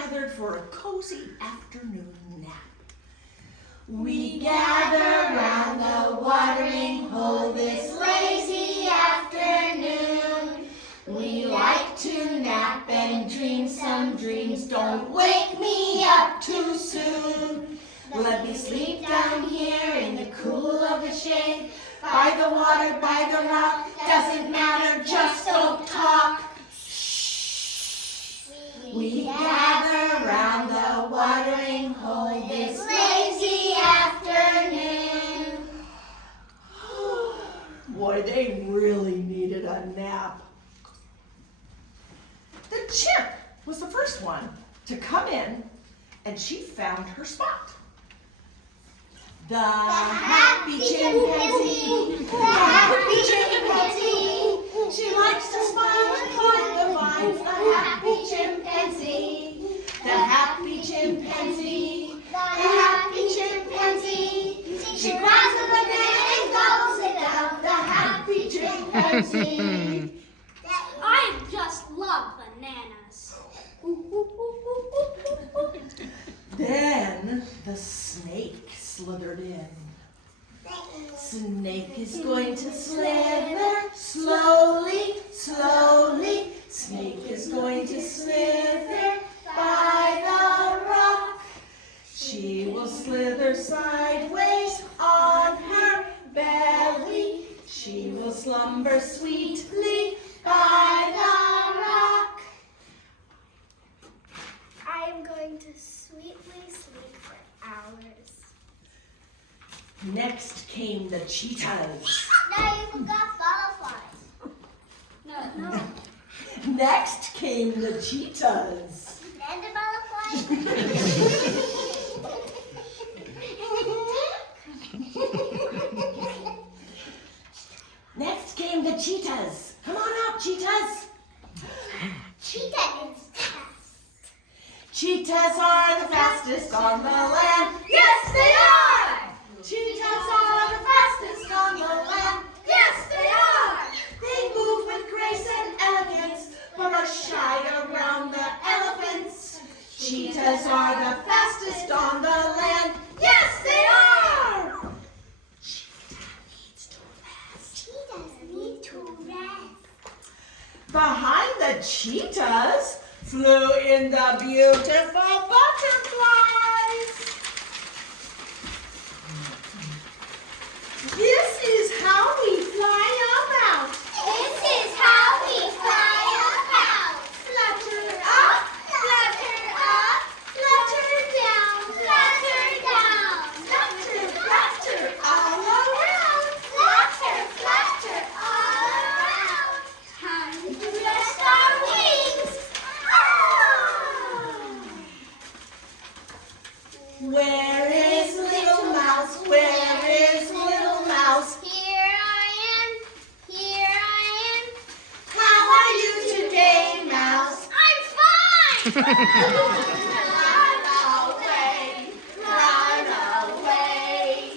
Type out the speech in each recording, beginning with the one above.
gathered for a cozy afternoon nap. We gather round the watering hole this lazy afternoon. We like to nap and dream some dreams. Don't wake me up too soon. Let me sleep down here in the cool of the shade. By the water, by the rock, doesn't matter, just don't talk. Shh. We gather round the watering hole this lazy afternoon. Boy, they really needed a nap. The chimp was the first one to come in, and she found her spot. The happy chimpanzee, the happy chimpanzee. She likes to smile and climb the vines, the happy chimpanzee. The happy chimpanzee, the happy chimpanzee. She grabs a banana and gobbles it down, the happy chimpanzee. I just love bananas. Then the snake slithered in. Snake is going to slither slowly, slowly. Snake is going to slither by the rock. She will slither sideways on her belly. She will slumber sweetly by the rock. I am going to sweetly sleep for hours. Next came the cheetahs. No, you forgot butterflies. No. Next came the cheetahs. And the butterflies. Next came the cheetahs. Come on out, cheetahs. Cheetah is fast. Cheetahs are the fastest on the land. Yes, they are. Cheetahs are the fastest on the land. Yes, they are. They move with grace and elegance, but are shy around the elephants. Cheetahs are the fastest on the land. Yes, they are. Cheetahs need to rest. Behind the cheetahs flew in the beautiful butterflies. This is how we fly about. This is how we fly about. Flutter up, Flutter up, flutter down, flutter down. flutter, flutter all around. Flutter, flutter all around. Time to rest our wings. Where is little mouse? Where is little mouse? Here I am. Here I am. How are you today, mouse? I'm fine. Run away, run away.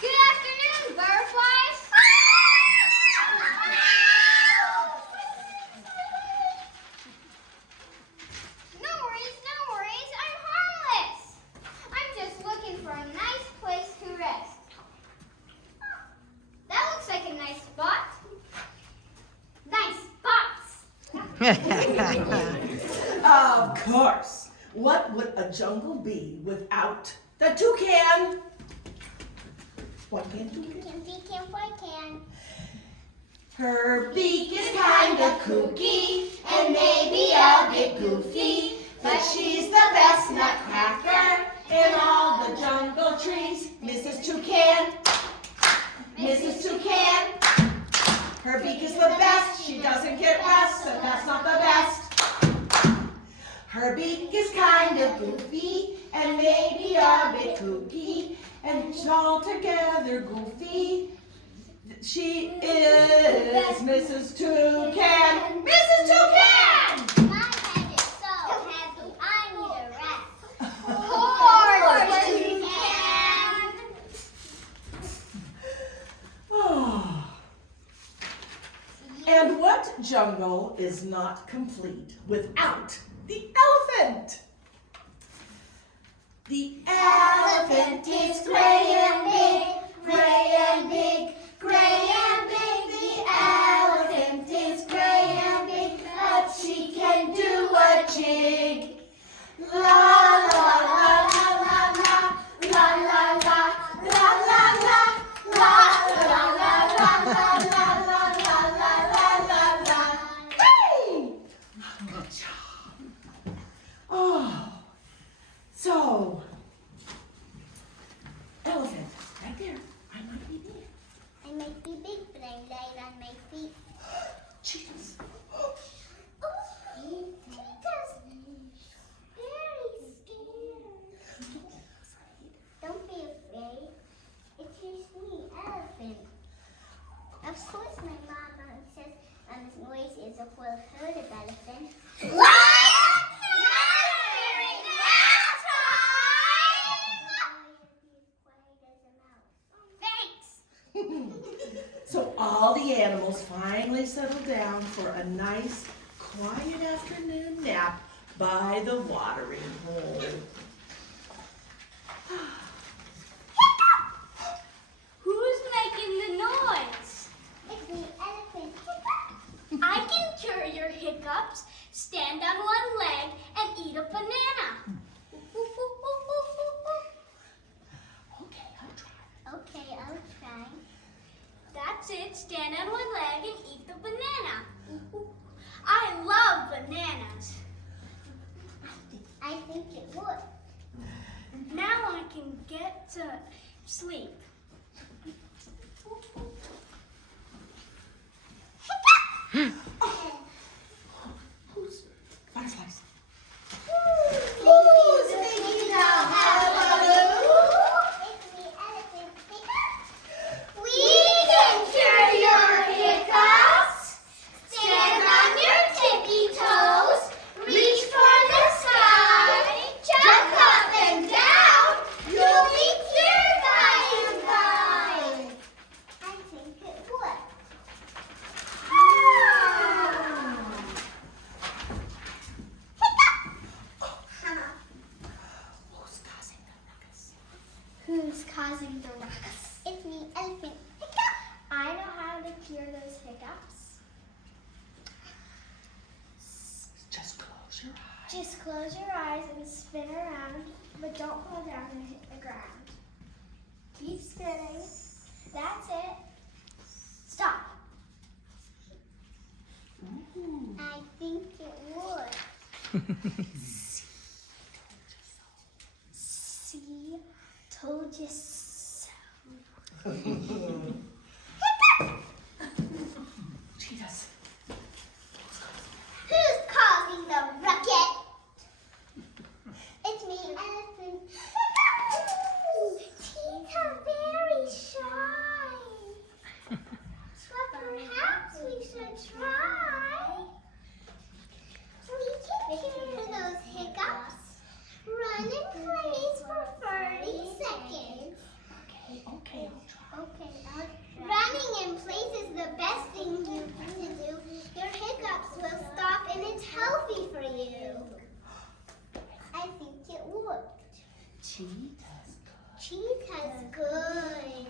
Good afternoon, butterflies. No worries, no worries. I'm harmless. I'm just looking for a nice place to rest. That looks like a nice spot. Nice spots. Of course. What would a jungle be without the toucan? One can, toucan. Can. Her beak is kind of kooky and maybe a bit goofy, but she's the best nutcracker in all the jungle trees. Mrs. Toucan, Mrs. Toucan. Her beak is the best, she doesn't get rest, and that's not the best. Her beak is kind of goofy and maybe a bit kooky, and altogether goofy. She is Mrs. Toucan. Mrs. Toucan! My head is so heavy, I need a rest. Poor toucan. Oh. And what jungle is not complete without The elephant. The elephant is gray and big, gray and big, gray and big. The elephant is gray and big, but she can do a jig. La la la la la la, la la la, la la la, la la la la la la la la la la. Hey! Good job. Oh, so elephant, right there. I might be big. I might be big, but I'm light on my feet. Cheetahs. Cheetahs. Very scared. Don't be afraid. It's just me, elephant. Of course, my mama says this noise is a full herd of elephants. So all the animals finally settled down for a nice, quiet afternoon nap by the watering hole. Who's making the noise? It's the elephant. I can cure your hiccups. Stand on one leg and eat a banana. Okay, I'll try. Okay, I'll try. That's it. Stand on one leg and eat the banana. I love bananas. I think it would. Now I can get to sleep. Who's butterflies? Who's making a hullabaloo? It's the elephant hiccup. We can cure your hiccups. Stand on your tippy toes. Reach for the sky. Jump up and down. You'll be cured by and by. I think it would. Who's causing the ruckus? Who's causing the ruckus? It's me, elephant hiccup. I know how to cure those hiccups. Just close your eyes. Just close your eyes and spin around, but don't fall down and hit the ground. Keep spinning. That's it. Stop. Ooh. I think it would. See, told you so. Cheetahs. Who's causing the ruckus? It's me, elephant. Teeth are very shy. But perhaps we should try. We can cure those hiccups. Run in place for 30 seconds. Okay, I'll try. Okay, running in place is the best thing you can do. Your hiccups will stop and it's healthy for you. I think it worked. Cheetahs. Cheetah's good.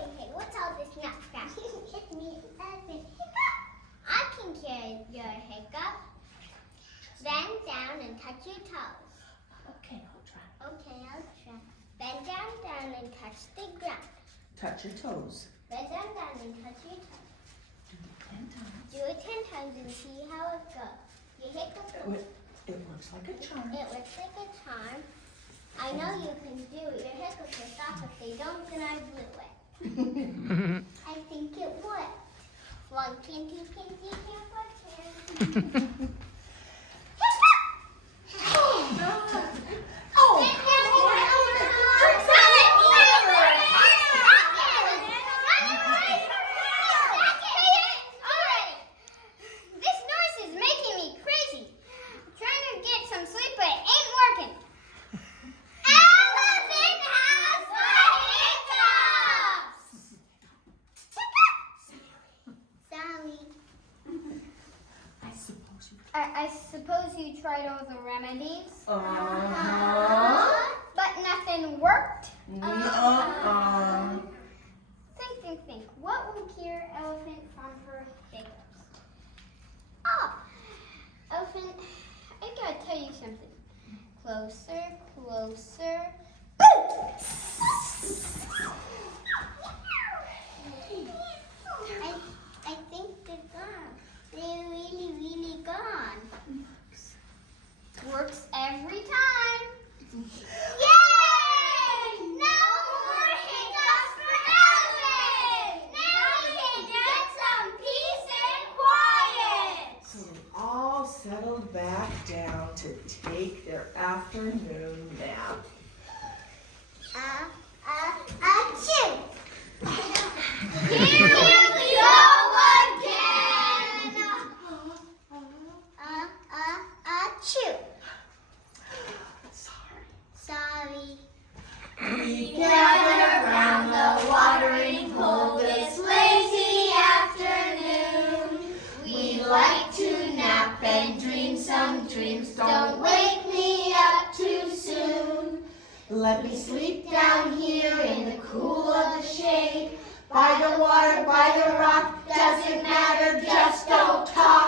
Hey, what's all this nut crap? It's me, elephant hiccup. I can cure your hiccup. Bend down and touch your toes. Okay, I'll try. Okay, I'll try. Bend down and touch the ground. Touch your toes. Bend down and touch your toes. Do it 10 times. Do it 10 times and see how it goes. Your hiccup. It works like a charm. It looks like a charm. I know you can do it. Your hiccups will stop. If they don't, then I blew it. I think it would. 1, 2, 3, 4, 10. This nurse is making me crazy. I'm trying to get some sleep, but it ain't working. Elephant has the I suppose you tried all the remedies. Uh-huh. But nothing worked. Uh-uh. Think. What will cure Elephant from her hiccups? Oh, Elephant, I gotta tell you something. Closer. I think they're gone. They're really gone. Works every time. Yay! No more hiccups for Elephant! Now we can get some peace and quiet! So they all settled back down to take their afternoon nap. Achoo! Here we go again! Achoo! Sorry. We gather round the watering hole this lazy afternoon. We like to nap and dream some dreams. Don't wake me up too soon. Let me sleep down here in the cool of the shade. By the water, by the rock, doesn't matter, just don't talk.